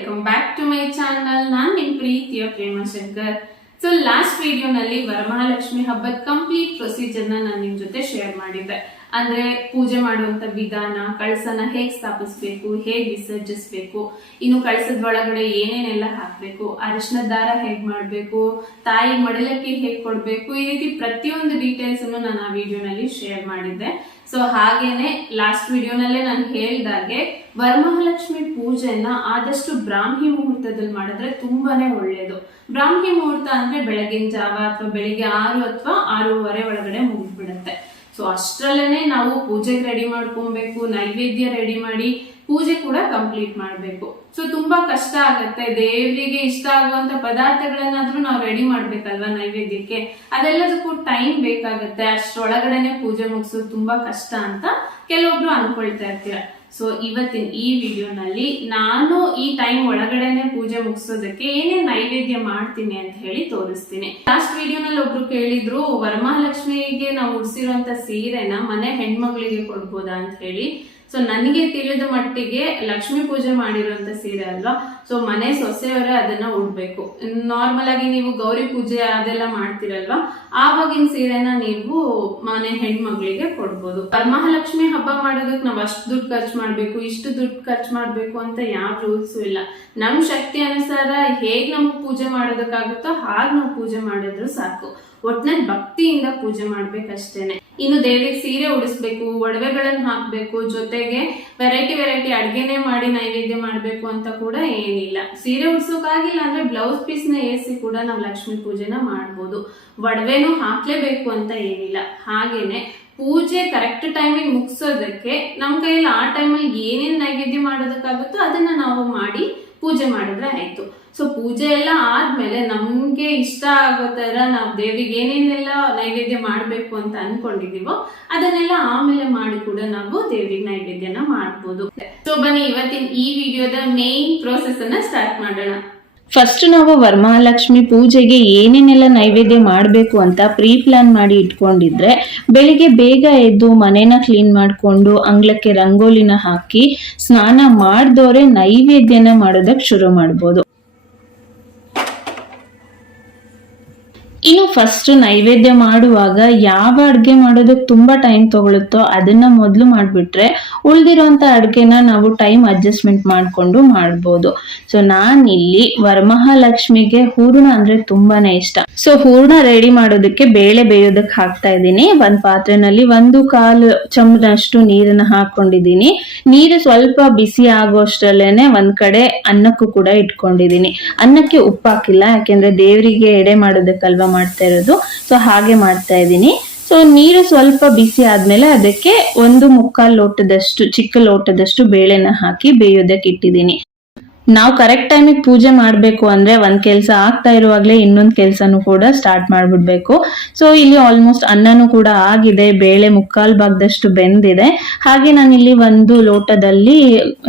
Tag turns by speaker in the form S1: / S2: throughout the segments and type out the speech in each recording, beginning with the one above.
S1: Welcome back to my channel ನಾನ್ ನಿಮ್ ಪ್ರೀತಿಯ ಪ್ರೇಮ Shankar. So last ವಿಡಿಯೋನಲ್ಲಿ ವರಮಹಾಲಕ್ಷ್ಮಿ ಹಬ್ಬದ ಕಂಪ್ಲೀಟ್ ಪ್ರೊಸೀಜರ್ನ ನಾನು ನಿಮ್ ಜೊತೆ ಶೇರ್ ಮಾಡಿದ್ದೆ. ಅಂದ್ರೆ ಪೂಜೆ ಮಾಡುವಂತ ವಿಧಾನ, ಕಳಸನ ಹೇಗ್ ಸ್ಥಾಪಿಸ್ಬೇಕು, ಹೇಗ್ ವಿಸರ್ಜಿಸ್ಬೇಕು, ಇನ್ನು ಕಳಸದ ಒಳಗಡೆ ಏನೇನೆಲ್ಲ ಹಾಕ್ಬೇಕು, ಅರಿಶಿನ ದಾರ ಹೇಗ್ ಮಾಡ್ಬೇಕು, ತಾಯಿ ಮಡಲಕ್ಕಿ ಹೇಗ್ ಕೊಡ್ಬೇಕು, ಈ ರೀತಿ ಪ್ರತಿಯೊಂದು ಡೀಟೇಲ್ಸ್ ಅನ್ನು ನಾನು ಆ ವಿಡಿಯೋನಲ್ಲಿ ಶೇರ್ ಮಾಡಿದ್ದೆ. ಸೊ ಹಾಗೇನೆ ಲಾಸ್ಟ್ ವಿಡಿಯೋನಲ್ಲೇ ನಾನು ಹೇಳ್ದಾಗೆ ವರಮಹಾಲಕ್ಷ್ಮಿ ಪೂಜೆನ ಆದಷ್ಟು ಬ್ರಾಹ್ಮಿ ಮುಹೂರ್ತದಲ್ಲಿ ಮಾಡಿದ್ರೆ ತುಂಬಾನೇ ಒಳ್ಳೆಯದು ಬ್ರಾಹ್ಮಿ ಮುಹೂರ್ತ ಅಂದ್ರೆ ಬೆಳಗಿನ ಜಾವ ಅಥವಾ ಬೆಳಿಗ್ಗೆ ಆರು ಅಥವಾ ಆರೂವರೆ ಒಳಗಡೆ ಮುಗಿದ್ಬಿಡುತ್ತೆ. ಸೊ ಅಷ್ಟರಲ್ಲೇನೆ ನಾವು ಪೂಜೆಗೆ ರೆಡಿ ಮಾಡ್ಕೊಬೇಕು, ನೈವೇದ್ಯ ರೆಡಿ ಮಾಡಿ ಪೂಜೆ ಕೂಡ ಕಂಪ್ಲೀಟ್ ಮಾಡಬೇಕು. ಸೊ ತುಂಬಾ ಕಷ್ಟ ಆಗತ್ತೆ. ದೇವರಿಗೆ ಇಷ್ಟ ಆಗುವಂತ ಪದಾರ್ಥಗಳನ್ನಾದ್ರೂ ನಾವು ರೆಡಿ ಮಾಡ್ಬೇಕಲ್ವಾ ನೈವೇದ್ಯಕ್ಕೆ? ಅದೆಲ್ಲದಕ್ಕೂ ಟೈಮ್ ಬೇಕಾಗತ್ತೆ. ಅಷ್ಟರೊಳಗಡೆನೆ ಪೂಜೆ ಮುಗಿಸೋದು ತುಂಬಾ ಕಷ್ಟ ಅಂತ ಕೆಲವೊಬ್ರು ಅನ್ಕೊಳ್ತಾ ಇರ್ತೀರ. ಸೊ ಇವತ್ತಿನ ಈ ವಿಡಿಯೋನಲ್ಲಿ ನಾನು ಈ ಟೈಮ್ ಒಳಗಡೆನೆ ಪೂಜೆ ಮುಗಿಸೋದಕ್ಕೆ ಏನೇನ್ ನೈವೇದ್ಯ ಮಾಡ್ತೀನಿ ಅಂತ ಹೇಳಿ ತೋರಿಸ್ತೀನಿ. ಲಾಸ್ಟ್ ವಿಡಿಯೋನಲ್ಲಿ ಒಬ್ರು ಕೇಳಿದ್ರು, ವರಮಹಾಲಕ್ಷ್ಮಿಗೆ ನಾವು ಉಡ್ಸಿರುವಂತ ಸೀರೆನ ಮನೆ ಹೆಣ್ಮಗಳಿಗೆ ಕೊಡ್ಬೋದಾ? ಅಂತ ಹೇಳಿ. ಸೊ ನನಗೆ ತಿಳಿದ ಮಟ್ಟಿಗೆ ಲಕ್ಷ್ಮಿ ಪೂಜೆ ಮಾಡಿರುವಂತ ಸೀರೆ ಅಲ್ವಾ? ಸೊ ಮನೆ ಸೊಸೆಯವರೇ ಅದನ್ನ ಉಡ್ಬೇಕು. ನಾರ್ಮಲ್ ಆಗಿ ನೀವು ಗೌರಿ ಪೂಜೆ ಅದೆಲ್ಲ ಮಾಡ್ತಿರಲ್ವಾ? ಆವಾಗಿನ ಸೀರೆನ ನೀವು ಮನೆ ಹೆಣ್ಮಗಳಿಗೆ ಕೊಡ್ಬೋದು. ವರಮಹಾಲಕ್ಷ್ಮಿ ಹಬ್ಬ ಮಾಡೋದಕ್ಕೆ ನಾವು ಅಷ್ಟು ದುಡ್ಡು ಖರ್ಚು ಮಾಡ್ಬೇಕು, ಇಷ್ಟು ದುಡ್ಡು ಖರ್ಚು ಮಾಡ್ಬೇಕು ಅಂತ ಯಾವ ರೂಲ್ಸ್ ಇಲ್ಲ. ನಮ್ ಶಕ್ತಿ ಅನುಸಾರ ಹೇಗ್ ನಮ್ಗೆ ಪೂಜೆ ಮಾಡೋದಕ್ಕಾಗುತ್ತೋ ಹಾಗೆ ನಾವು ಪೂಜೆ ಮಾಡಿದ್ರು ಸಾಕು. ಒಟ್ನಲ್ಲಿ ಭಕ್ತಿಯಿಂದ ಪೂಜೆ ಮಾಡ್ಬೇಕಷ್ಟೇನೆ. ಇನ್ನು ದೇವಿಗೆ ಸೀರೆ ಉಡಿಸ್ಬೇಕು, ಒಡವೆಗಳನ್ನ ಹಾಕ್ಬೇಕು, ಜೊತೆಗೆ ವೆರೈಟಿ ವೆರೈಟಿ ಅಡ್ಗೆನೆ ಮಾಡಿ ನೈವೇದ್ಯ ಮಾಡ್ಬೇಕು ಅಂತ ಕೂಡ ಏನಿಲ್ಲ. ಸೀರೆ ಉಡ್ಸೋಕಾಗಿಲ್ಲ ಅಂದ್ರೆ ಬ್ಲೌಸ್ ಪೀಸ್ನ ಏರಿಸಿ ಕೂಡ ನಾವು ಲಕ್ಷ್ಮಿ ಪೂಜೆನ ಮಾಡ್ಬೋದು. ಒಡವೆನೂ ಹಾಕ್ಲೇಬೇಕು ಅಂತ ಏನಿಲ್ಲ. ಹಾಗೇನೆ ಪೂಜೆ ಕರೆಕ್ಟ್ ಟೈಮಿಗೆ ಮುಗಿಸೋದಕ್ಕೆ ನಮ್ ಕೈಯಲ್ಲಿ ಆ ಟೈಮಲ್ಲಿ ಏನೇನು ನೈವೇದ್ಯ ಮಾಡೋದಕ್ಕಾಗುತ್ತೋ ಅದನ್ನ ನಾವು ಮಾಡಿ ಪೂಜೆ ಮಾಡಿದ್ರೆ ಆಯ್ತು. ಸೊ ಪೂಜೆ ಎಲ್ಲ ಆದ್ಮೇಲೆ ನಮ್ಗೆ ಇಷ್ಟ ಆಗೋ ತರ ನಾವು ದೇವಿಗೆ ಏನೇನೆಲ್ಲ ನೈವೇದ್ಯ ಮಾಡ್ಬೇಕು ಅಂತ ಅನ್ಕೊಂಡಿದೀವೋ ಅದನ್ನೆಲ್ಲ ಆಮೇಲೆ ಮಾಡಿ ಕೂಡ ನಾವು ದೇವಿಗೆ ನೈವೇದ್ಯನ ಮಾಡ್ಬೋದು. ಸೊ ಬನ್ನಿ, ಇವತ್ತಿನ ಈ ವಿಡಿಯೋದ ಮೇನ್ ಪ್ರೋಸೆಸ್ ಅನ್ನ ಸ್ಟಾರ್ಟ್ ಮಾಡೋಣ.
S2: ಫಸ್ಟ್ ನಾವು ವರಮಹಾಲಕ್ಷ್ಮಿ ಪೂಜೆಗೆ ಏನೇನೆಲ್ಲ ನೈವೇದ್ಯ ಮಾಡಬೇಕು ಅಂತ ಪ್ರೀ ಪ್ಲಾನ್ ಮಾಡಿ ಇಟ್ಕೊಂಡಿದ್ರೆ, ಬೆಳಿಗ್ಗೆ ಬೇಗ ಎದ್ದು ಮನೇನ ಕ್ಲೀನ್ ಮಾಡಿಕೊಂಡು ಅಂಗ್ಲಕ್ಕೆ ರಂಗೋಲಿನ ಹಾಕಿ ಸ್ನಾನ ಮಾಡ್ದೋರೆ ನೈವೇದ್ಯನ ಮಾಡೋದಕ್ಕೆ ಶುರು ಮಾಡ್ಬೋದು. ಇನ್ನು ಫಸ್ಟ್ ನೈವೇದ್ಯ ಮಾಡುವಾಗ ಯಾವ ಅಡುಗೆ ಮಾಡೋದಕ್ಕೆ ತುಂಬಾ ಟೈಮ್ ತಗೊಳುತ್ತೋ ಅದನ್ನ ಮೊದಲು ಮಾಡಿಬಿಟ್ರೆ ಉಳ್ದಿರೋಂಥ ಅಡುಗೆನ ನಾವು ಟೈಮ್ ಅಡ್ಜಸ್ಟ್ಮೆಂಟ್ ಮಾಡಿಕೊಂಡು ಮಾಡ್ಬೋದು. ಸೊ ನಾನಿಲ್ಲಿ ವರಮಹಾಲಕ್ಷ್ಮಿಗೆ ಹೂರ್ಣ ಅಂದ್ರೆ ತುಂಬಾನೇ ಇಷ್ಟ. ಸೊ ಹೂರ್ಣ ರೆಡಿ ಮಾಡೋದಕ್ಕೆ ಬೇಳೆ ಬೇಯೋದಕ್ಕೆ ಹಾಕ್ತಾ ಇದ್ದೀನಿ. ಒಂದ್ ಪಾತ್ರೆನಲ್ಲಿ ಒಂದು ಕಾಲು ಚಮಚನಷ್ಟು ನೀರನ್ನ ಹಾಕೊಂಡಿದ್ದೀನಿ. ನೀರು ಸ್ವಲ್ಪ ಬಿಸಿ ಆಗೋಷ್ಟರಲ್ಲೇನೆ ಒಂದ್ ಕಡೆ ಅನ್ನಕ್ಕೂ ಕೂಡ ಇಟ್ಕೊಂಡಿದ್ದೀನಿ. ಅನ್ನಕ್ಕೆ ಉಪ್ಪು ಹಾಕಿಲ್ಲ ಯಾಕೆಂದ್ರೆ ದೇವರಿಗೆ ಎಡೆ ಮಾಡೋದಕ್ಕಲ್ವಾ ಮಾಡ್ತಾ ಇರೋದು. ಸೊ ಹಾಗೆ ಮಾಡ್ತಾ ಇದ್ದೀನಿ. ಸೊ ನೀರು ಸ್ವಲ್ಪ ಬಿಸಿ ಆದ್ಮೇಲೆ ಅದಕ್ಕೆ ಒಂದು ಮುಕ್ಕಾಲು ಲೋಟದಷ್ಟು, ಚಿಕ್ಕ ಲೋಟದಷ್ಟು ಬೇಳೆನ ಹಾಕಿ ಬೇಯೋದಕ್ಕೆ ಇಟ್ಟಿದ್ದೀನಿ. ನಾವು ಕರೆಕ್ಟ್ ಟೈಮಿಗೆ ಪೂಜೆ ಮಾಡಬೇಕು ಅಂದ್ರೆ ಒಂದ್ ಕೆಲಸ ಆಗ್ತಾ ಇರುವಾಗಲೇ ಇನ್ನೊಂದು ಕೆಲಸನೂ ಕೂಡ ಸ್ಟಾರ್ಟ್ ಮಾಡ್ಬಿಡ್ಬೇಕು. ಸೊ ಇಲ್ಲಿ ಆಲ್ಮೋಸ್ಟ್ ಅನ್ನನೂ ಕೂಡ ಆಗಿದೆ. ಬೇಳೆ ಮುಕ್ಕಾಲು ಭಾಗದಷ್ಟು ಬೆಂದಿದೆ. ಹಾಗೆ ನಾನು ಇಲ್ಲಿ ಒಂದು ಲೋಟದಲ್ಲಿ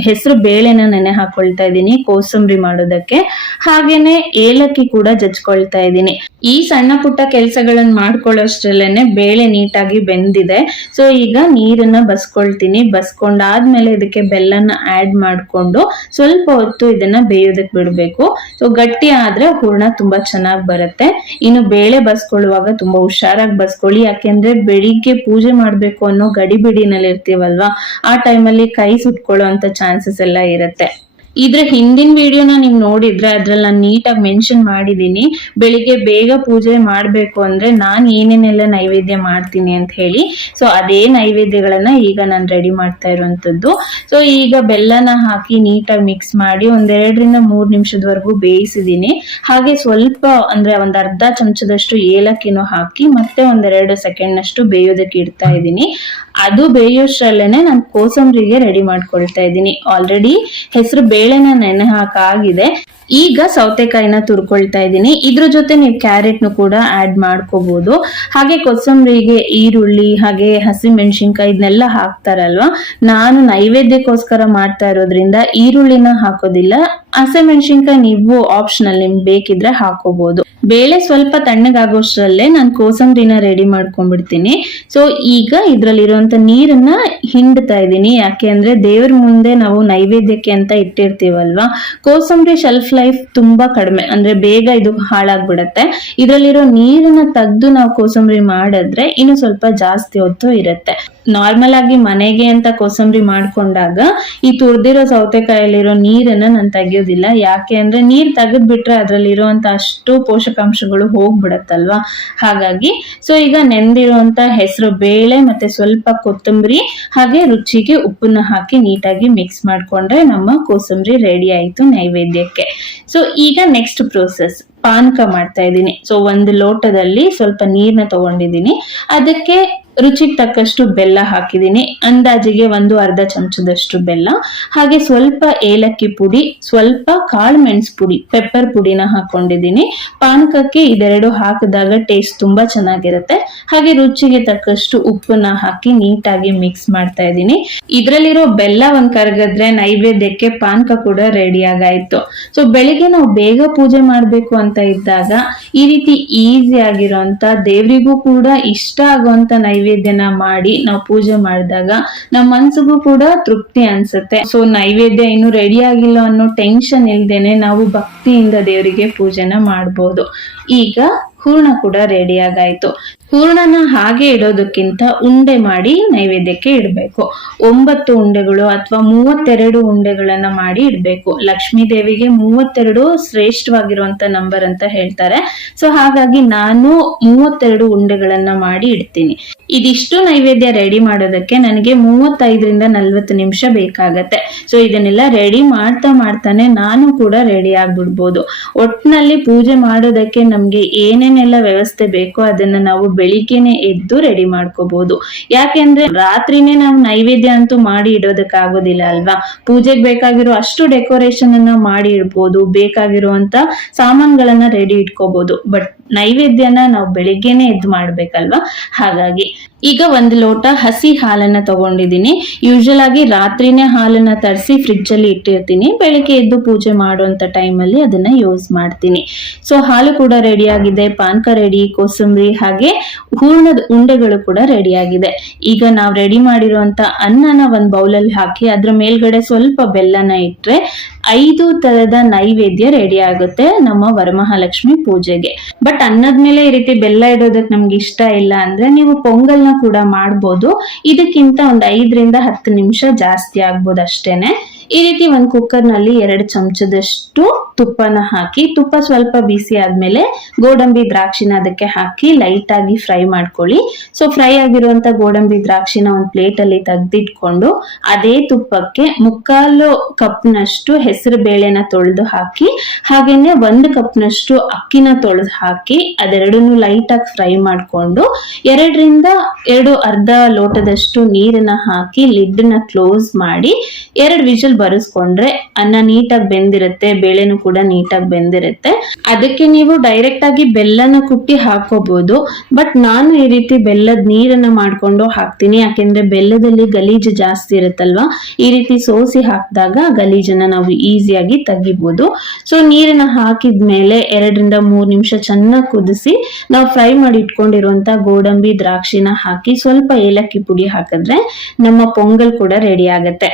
S2: ಹೆಸರು ಬೇಳೆನ ನೆನೆ ಹಾಕೊಳ್ತಾ ಇದ್ದೀನಿ ಕೋಸಂಬರಿ ಮಾಡೋದಕ್ಕೆ. ಹಾಗೇನೆ ಏಲಕ್ಕಿ ಕೂಡ ಜಜ್ಕೊಳ್ತಾ ಇದ್ದೀನಿ. ಈ ಸಣ್ಣ ಪುಟ್ಟ ಕೆಲಸಗಳನ್ನ ಮಾಡ್ಕೊಳ್ಳೋಷ್ಟ್ರಲ್ಲೇನೆ ಬೇಳೆ ನೀಟಾಗಿ ಬೆಂದಿದೆ. ಸೊ ಈಗ ನೀರನ್ನ ಬಸ್ಕೊಳ್ತೀನಿ. ಬಸ್ಕೊಂಡಾದ್ಮೇಲೆ ಇದಕ್ಕೆ ಬೆಲ್ಲನ ಆ್ಯಡ್ ಮಾಡ್ಕೊಂಡು ಸ್ವಲ್ಪ ಹೊತ್ತು ಇದನ್ನ ಬೇಯೋದಕ್ಕೆ ಬಿಡಬೇಕು. ಸೊ ಗಟ್ಟಿ ಆದ್ರೆ ಹೂರ್ಣ ತುಂಬಾ ಚೆನ್ನಾಗಿ ಬರುತ್ತೆ. ಇನ್ನು ಬೇಳೆ ಬಸ್ಕೊಳ್ಳುವಾಗ ತುಂಬಾ ಹುಷಾರಾಗಿ ಬಸ್ಕೊಳ್ಳಿ. ಯಾಕೆಂದ್ರೆ ಬೆಳಿಗ್ಗೆ ಪೂಜೆ ಮಾಡ್ಬೇಕು ಅನ್ನೋ ಗಡಿಬಿಡಿನಲ್ಲಿ ಇರ್ತೀವಲ್ವಾ ಆ ಟೈಮಲ್ಲಿ ಕೈ ಸುಟ್ಕೊಳ್ಳೋ ಅಂತ ಚಾನ್ಸಸ್ ಎಲ್ಲ ಇರುತ್ತೆ. ಇದ್ರ ಹಿಂದಿನ ವಿಡಿಯೋನ ನೀವು ನೋಡಿದ್ರೆ ಅದ್ರಲ್ಲಿ ನಾನು ನೀಟಾಗಿ ಮೆನ್ಷನ್ ಮಾಡಿದ್ದೀನಿ ಬೆಳಿಗ್ಗೆ ಬೇಗ ಪೂಜೆ ಮಾಡಬೇಕು ಅಂದ್ರೆ ನಾನು ಏನೇನೆಲ್ಲ ನೈವೇದ್ಯ ಮಾಡ್ತೀನಿ ಅಂತ ಹೇಳಿ. ಸೊ ಅದೇ ನೈವೇದ್ಯಗಳನ್ನ ಈಗ ನಾನು ರೆಡಿ ಮಾಡ್ತಾ ಇರುವಂತದ್ದು. ಸೊ ಈಗ ಬೆಲ್ಲನ ಹಾಕಿ ನೀಟಾಗಿ ಮಿಕ್ಸ್ ಮಾಡಿ ಒಂದೆರಡರಿಂದ ಮೂರು ನಿಮಿಷದವರೆಗೂ ಬೇಯಿಸಿದ್ದೀನಿ ಹಾಗೆ ಸ್ವಲ್ಪ ಅಂದ್ರೆ ಒಂದ್ ಅರ್ಧ ಚಮಚದಷ್ಟು ಏಲಕ್ಕಿನೂ ಹಾಕಿ ಮತ್ತೆ ಒಂದೆರಡು ಸೆಕೆಂಡ್ನಷ್ಟು ಬೇಯೋದಕ್ಕೆ ಇಡ್ತಾ ಇದ್ದೀನಿ. ಅದು ಬೇಯೋಷ್ಟ್ರಲ್ಲೇನೆ ನಾನು ಕೋಸಂಬರಿಗೆ ರೆಡಿ ಮಾಡ್ಕೊಳ್ತಾ ಇದ್ದೀನಿ. ಆಲ್ರೆಡಿ ಹೆಸರು ಬೇಳೆನ ನೆನೆ ಹಾಕಾಗಿದೆ ಈಗ ಸೌತೆಕಾಯಿನ ತುರ್ಕೊಳ್ತಾ ಇದ್ದೀನಿ. ಇದ್ರ ಜೊತೆ ನೀವು ಕ್ಯಾರೆಟ್ನು ಕೂಡ ಆಡ್ ಮಾಡ್ಕೋಬಹುದು ಹಾಗೆ ಕೊತ್ತಂಬರಿಗೆ ಈರುಳ್ಳಿ, ಹಾಗೆ ಹಸಿ ಮೆಣಸಿನ್ಕಾಯಿ ಇದನ್ನೆಲ್ಲ ಹಾಕ್ತಾರಲ್ವಾ? ನಾನು ನೈವೇದ್ಯಕ್ಕೋಸ್ಕರ ಮಾಡ್ತಾ ಇರೋದ್ರಿಂದ ಈರುಳ್ಳಿನ ಹಾಕೋದಿಲ್ಲ. ಹಸಿಮೆಣಸಿನ್ಕಾಯಿ ನೀವು ಆಪ್ಷನಲ್ ನಿಮ್ಗೆ ಬೇಕಿದ್ರೆ ಹಾಕೋಬಹುದು ಬೇಳೆ ಸ್ವಲ್ಪ ತಣ್ಣಗಾಗೋಷ್ಟರಲ್ಲೇ ನಾನು ಕೋಸಂಬರಿನ ರೆಡಿ ಮಾಡ್ಕೊಂಡ್ಬಿಡ್ತೀನಿ. ಸೊ ಈಗ ಇದ್ರಲ್ಲಿರುವಂತ ನೀರನ್ನ ಹಿಂಡ್ತಾ ಇದ್ದೀನಿ. ಯಾಕೆ ಅಂದ್ರೆ ದೇವ್ರ ಮುಂದೆ ನಾವು ನೈವೇದ್ಯಕ್ಕೆ ಅಂತ ಇಟ್ಟಿರ್ತೀವಲ್ವಾ? ಕೋಸಂಬರಿ ಶೆಲ್ಫ್ ಲೈಫ್ ತುಂಬಾ ಕಡಿಮೆ. ಅಂದ್ರೆ ಬೇಗ ಇದು ಹಾಳಾಗ್ಬಿಡತ್ತೆ. ಇದರಲ್ಲಿರೋ ನೀರನ್ನ ತೆಗ್ದು ನಾವು ಕೋಸಂಬರಿ ಮಾಡಿದ್ರೆ ಇನ್ನು ಸ್ವಲ್ಪ ಜಾಸ್ತಿ ಹೊತ್ತು ಇರುತ್ತೆ. ನಾರ್ಮಲ್ ಆಗಿ ಮನೆಗೆ ಅಂತ ಕೋಸಂಬರಿ ಮಾಡ್ಕೊಂಡಾಗ ಈ ತುರ್ದಿರೋ ಸೌತೆಕಾಯಲ್ಲಿರೋ ನೀರನ್ನ ನಾನು ತೆಗಿಯೋದಿಲ್ಲ. ಯಾಕೆ ಅಂದ್ರೆ ನೀರ್ ತೆಗೆದ್ಬಿಟ್ರೆ ಅದ್ರಲ್ಲಿರುವಂತ ಅಷ್ಟು ಪೋಷಕಾಂಶಗಳು ಹೋಗ್ಬಿಡತ್ತಲ್ವಾ? ಹಾಗಾಗಿ ಸೊ ಈಗ ನೆಂದಿರುವಂತ ಹೆಸರು ಬೇಳೆ ಮತ್ತೆ ಸ್ವಲ್ಪ ಕೊತ್ತಂಬರಿ, ಹಾಗೆ ರುಚಿಗೆ ಉಪ್ಪನ್ನ ಹಾಕಿ ನೀಟಾಗಿ ಮಿಕ್ಸ್ ಮಾಡ್ಕೊಂಡ್ರೆ ನಮ್ಮ ಕೋಸಂಬರಿ ರೆಡಿ ಆಯ್ತು ನೈವೇದ್ಯಕ್ಕೆ. ಸೊ ಈಗ ನೆಕ್ಸ್ಟ್ ಪ್ರೋಸೆಸ್ ಪಾನಕ ಮಾಡ್ತಾ ಇದ್ದೀನಿ. ಸೊ ಒಂದು ಲೋಟದಲ್ಲಿ ಸ್ವಲ್ಪ ನೀರ್ನ ತಗೊಂಡಿದ್ದೀನಿ. ಅದಕ್ಕೆ ರುಚಿಗೆ ತಕ್ಕಷ್ಟು ಬೆಲ್ಲ ಹಾಕಿದ್ದೀನಿ. ಅಂದಾಜಿಗೆ ಒಂದು ಅರ್ಧ ಚಮಚದಷ್ಟು ಬೆಲ್ಲ. ಹಾಗೆ ಸ್ವಲ್ಪ ಏಲಕ್ಕಿ ಪುಡಿ, ಸ್ವಲ್ಪ ಕಾಳು ಮೆಣಸು ಪುಡಿ ಪೆಪ್ಪರ್ ಪುಡಿನ ಹಾಕೊಂಡಿದ್ದೀನಿ. ಪಾನಕಕ್ಕೆ ಇದೆರಡು ಹಾಕಿದಾಗ ಟೇಸ್ಟ್ ತುಂಬಾ ಚೆನ್ನಾಗಿರುತ್ತೆ. ಹಾಗೆ ರುಚಿಗೆ ತಕ್ಕಷ್ಟು ಉಪ್ಪನ್ನ ಹಾಕಿ ನೀಟಾಗಿ ಮಿಕ್ಸ್ ಮಾಡ್ತಾ ಇದ್ದೀನಿ. ಇದ್ರಲ್ಲಿರೋ ಬೆಲ್ಲ ಒಂದ್ ಕರಗಿದ್ರೆ ನೈವೇದ್ಯಕ್ಕೆ ಪಾನಕ ಕೂಡ ರೆಡಿ ಆಗಾಯ್ತು. ಸೊ ಬೆಳಿಗ್ಗೆ ನಾವು ಬೇಗ ಪೂಜೆ ಮಾಡ್ಬೇಕು ಅಂತ ಇದ್ದಾಗ ಈ ರೀತಿ ಈಸಿ ಆಗಿರೋಂತ ದೇವ್ರಿಗೂ ಕೂಡ ಇಷ್ಟ ಆಗುವಂತ ನೈವೇದ್ಯನ ಮಾಡಿ ನಾವು ಪೂಜೆ ಮಾಡಿದಾಗ ನಮ್ಮ ಮನ್ಸಿಗೂ ಕೂಡ ತೃಪ್ತಿ ಅನ್ಸುತ್ತೆ. ಸೊ ನೈವೇದ್ಯ ಇನ್ನು ರೆಡಿ ಆಗಿಲ್ಲ ಅನ್ನೋ ಟೆನ್ಷನ್ ಇಲ್ದೇನೆ ನಾವು ಭಕ್ತಿಯಿಂದ ದೇವರಿಗೆ ಪೂಜೆನ ಮಾಡ್ಬೋದು. ಈಗ ಹೂರ್ಣ ಕೂಡ ರೆಡಿ ಆಗಾಯ್ತು. ಹೂರ್ಣನ ಹಾಗೆ ಇಡೋದಕ್ಕಿಂತ ಉಂಡೆ ಮಾಡಿ ನೈವೇದ್ಯಕ್ಕೆ ಇಡಬೇಕು. ಒಂಬತ್ತು ಉಂಡೆಗಳು ಅಥವಾ ಮೂವತ್ತೆರಡು ಉಂಡೆಗಳನ್ನ ಮಾಡಿ ಇಡಬೇಕು. ಲಕ್ಷ್ಮೀ ದೇವಿಗೆ ಮೂವತ್ತೆರಡು ಶ್ರೇಷ್ಠವಾಗಿರುವಂತ ನಂಬರ್ ಅಂತ ಹೇಳ್ತಾರೆ. ಸೊ, ಹಾಗಾಗಿ ನಾನು ಮೂವತ್ತೆರಡು ಉಂಡೆಗಳನ್ನ ಮಾಡಿ ಇಡ್ತೀನಿ. ಇದಿಷ್ಟು ನೈವೇದ್ಯ ರೆಡಿ ಮಾಡೋದಕ್ಕೆ ನನಗೆ ಮೂವತ್ತೈದರಿಂದ ನಲ್ವತ್ತು ನಿಮಿಷ ಬೇಕಾಗತ್ತೆ. ಸೊ, ಇದನ್ನೆಲ್ಲ ರೆಡಿ ಮಾಡ್ತಾ ಮಾಡ್ತಾನೆ ನಾನು ಕೂಡ ರೆಡಿ ಆಗ್ಬಿಡ್ಬೋದು. ಒಟ್ಟಿನಲ್ಲಿ ಪೂಜೆ ಮಾಡೋದಕ್ಕೆ ನಮ್ಗೆ ಏನೇನೆಲ್ಲ ವ್ಯವಸ್ಥೆ ಬೇಕೋ ಅದನ್ನ ನಾವು ಬೆಳಿಗ್ಗೆನೆ ಎದ್ದು ರೆಡಿ ಮಾಡ್ಕೋಬಹುದು ಯಾಕೆಂದ್ರೆ ರಾತ್ರಿನೇ ನಾವು ನೈವೇದ್ಯ ಅಂತೂ ಮಾಡಿ ಇಡೋದಕ್ಕಾಗೋದಿಲ್ಲ ಅಲ್ವಾ? ಪೂಜೆಗೆ ಬೇಕಾಗಿರೋ ಅಷ್ಟು ಡೆಕೋರೇಷನ್ ಅನ್ನ ಮಾಡಿ ಇಡ್ಬೋದು, ಬೇಕಾಗಿರುವಂತ ಸಾಮಾನುಗಳನ್ನ ರೆಡಿ ಇಟ್ಕೋಬಹುದು ಬಟ್ ನೈವೇದ್ಯನ ನಾವು ಬೆಳಿಗ್ಗೆನೆ ಎದ್ದು ಮಾಡ್ಬೇಕಲ್ವಾ? ಹಾಗಾಗಿ ಈಗ ಒಂದು ಲೋಟ ಹಸಿ ಹಾಲನ್ನ ತಗೊಂಡಿದ್ದೀನಿ ಯೂಶಲ್ ಆಗಿ ರಾತ್ರಿನೇ ಹಾಲನ್ನ ತರಿಸಿ ಫ್ರಿಡ್ಜ್ ಅಲ್ಲಿ ಇಟ್ಟಿರ್ತೀನಿ. ಬೆಳಿಗ್ಗೆ ಎದ್ದು ಪೂಜೆ ಮಾಡುವಂತ ಟೈಮ್ ಅಲ್ಲಿ ಅದನ್ನ ಯೂಸ್ ಮಾಡ್ತೀನಿ. ಸೊ ಹಾಲು ಕೂಡ ರೆಡಿ ಆಗಿದೆ, ಪಾನಕ ರೆಡಿ ಕೋಸಂಬರಿ ಹಾಗೆ ಹೂರ್ಣದ ಉಂಡೆಗಳು ಕೂಡ ರೆಡಿ ಆಗಿದೆ ಈಗ ನಾವು ರೆಡಿ ಮಾಡಿರುವಂತ ಅನ್ನನ ಒಂದು ಬೌಲಲ್ಲಿ ಹಾಕಿ ಅದ್ರ ಮೇಲ್ಗಡೆ ಸ್ವಲ್ಪ ಬೆಲ್ಲನ ಇಟ್ಟರೆ ಐದು ತರದ ನೈವೇದ್ಯ ರೆಡಿ ಆಗುತ್ತೆ ನಮ್ಮ ವರಮಹಾಲಕ್ಷ್ಮಿ ಪೂಜೆಗೆ. ಬಟ್ ಅನ್ನದ ಮೇಲೆ ಈ ರೀತಿ ಬೆಲ್ಲ ಇಡೋದಕ್ ನಮ್ಗೆ ಇಷ್ಟ ಇಲ್ಲ ಅಂದ್ರೆ ನೀವು ಪೊಂಗಲ್ನ ಕೂಡ ಮಾಡ್ಬೋದು. ಇದಕ್ಕಿಂತ ಒಂದ್ ಐದರಿಂದ ಹತ್ತು ನಿಮಿಷ ಜಾಸ್ತಿ ಆಗ್ಬೋದು ಅಷ್ಟೇನೆ. ಈ ರೀತಿ ಒಂದು ಕುಕ್ಕರ್ನಲ್ಲಿ ಎರಡು ಚಮಚದಷ್ಟು ತುಪ್ಪನ ಹಾಕಿ, ತುಪ್ಪ ಸ್ವಲ್ಪ ಬಿಸಿ ಆದ್ಮೇಲೆ ಗೋಡಂಬಿ ದ್ರಾಕ್ಷಿನ ಅದಕ್ಕೆ ಹಾಕಿ ಲೈಟ್ ಆಗಿ ಫ್ರೈ ಮಾಡ್ಕೊಳ್ಳಿ. ಸೊ ಫ್ರೈ ಆಗಿರುವಂತ ಗೋಡಂಬಿ ದ್ರಾಕ್ಷಿನ ಒಂದು ಪ್ಲೇಟ್ ಅಲ್ಲಿ ತೆಗ್ದಿಟ್ಕೊಂಡು ಅದೇ ತುಪ್ಪಕ್ಕೆ ಮುಕ್ಕಾಲು ಕಪ್ನಷ್ಟು ಹೆಸರು ಬೇಳೆನ ತೊಳೆದು ಹಾಕಿ, ಹಾಗೇನೆ ಒಂದು ಕಪ್ನಷ್ಟು ಅಕ್ಕಿನ ತೊಳೆದು ಹಾಕಿ ಅದೆರಡನ್ನು ಲೈಟ್ ಆಗಿ ಫ್ರೈ ಮಾಡ್ಕೊಂಡು ಎರಡರಿಂದ ಎರಡು ಅರ್ಧ ಲೋಟದಷ್ಟು ನೀರನ್ನ ಹಾಕಿ ಲಿಡ್ನ ಕ್ಲೋಸ್ ಮಾಡಿ ಎರಡು ವಿಷಲ್ ಬರೆಸ್ಕೊಂಡ್ರೆ ಅನ್ನ ನೀಟಾಗಿ ಬೆಂದಿರುತ್ತೆ, ಬೇಳೆನೂ ಕೂಡ ನೀಟಾಗಿ ಬೆಂದಿರುತ್ತೆ. ಅದಕ್ಕೆ ನೀವು ಡೈರೆಕ್ಟ್ ಆಗಿ ಬೆಲ್ಲನ ಕುಟ್ಟಿ ಹಾಕೋಬಹುದು ಬಟ್ ನಾನು ಈ ರೀತಿ ಬೆಲ್ಲದ ನೀರನ್ನ ಮಾಡ್ಕೊಂಡು ಹಾಕ್ತೀನಿ. ಯಾಕೆಂದ್ರೆ ಬೆಲ್ಲದಲ್ಲಿ ಗಲೀಜು ಜಾಸ್ತಿ ಇರುತ್ತಲ್ವಾ? ಈ ರೀತಿ ಸೋಸಿ ಹಾಕಿದಾಗ ಗಲೀಜನ್ನ ನಾವು ಈಸಿಯಾಗಿ ತೆಗಿಬಹುದು ಸೊ ನೀರನ್ನ ಹಾಕಿದ್ಮೇಲೆ ಎರಡರಿಂದ ಮೂರು ನಿಮಿಷ ಚೆನ್ನಾಗಿ ಕುದಿಸಿ, ನಾವು ಫ್ರೈ ಮಾಡಿ ಇಟ್ಕೊಂಡಿರುವಂತ ಗೋಡಂಬಿ ದ್ರಾಕ್ಷಿನ ಹಾಕಿ ಸ್ವಲ್ಪ ಏಲಕ್ಕಿ ಪುಡಿ ಹಾಕಿದ್ರೆ ನಮ್ಮ ಪೊಂಗಲ್ ಕೂಡ ರೆಡಿ ಆಗತ್ತೆ.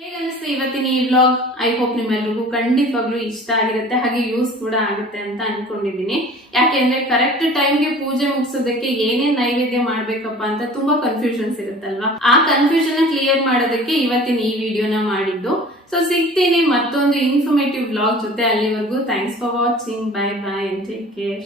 S1: ಹೇಗೆ ಅನಿಸ್ತು ಇವತ್ತಿನ ಈ ವ್ಲಾಗ್ ಐ ಹೋಪ್ ನಿಮ್ಮೆಲ್ರಿಗೂ ಖಂಡಿತವಾಗ್ಲೂ ಇಷ್ಟ ಆಗಿರುತ್ತೆ, ಹಾಗೆ ಯೂಸ್ ಕೂಡ ಆಗುತ್ತೆ ಅಂತ ಅನ್ಕೊಂಡಿದೀನಿ ಯಾಕೆಂದ್ರೆ ಕರೆಕ್ಟ್ ಟೈಮ್ಗೆ ಪೂಜೆ ಮುಗಿಸೋದಕ್ಕೆ ಏನೇನ್ ನೈವೇದ್ಯ ಮಾಡ್ಬೇಕಪ್ಪ ಅಂತ ತುಂಬಾ ಕನ್ಫ್ಯೂಷನ್ಸ್ ಇರುತ್ತಲ್ವಾ ಆ ಕನ್ಫ್ಯೂಷನ್ ಕ್ಲಿಯರ್ ಮಾಡೋದಕ್ಕೆ ಇವತ್ತಿನ ಈ ವಿಡಿಯೋನ ಮಾಡಿದ್ದು. ಸೊ ಸಿಗ್ತೀನಿ ಮತ್ತೊಂದು ಇನ್ಫಾರ್ಮೇಟಿವ್ ವ್ಲಾಗ್ ಜೊತೆ ಅಲ್ಲಿವರೆಗೂ. Thanks for watching bye bye take care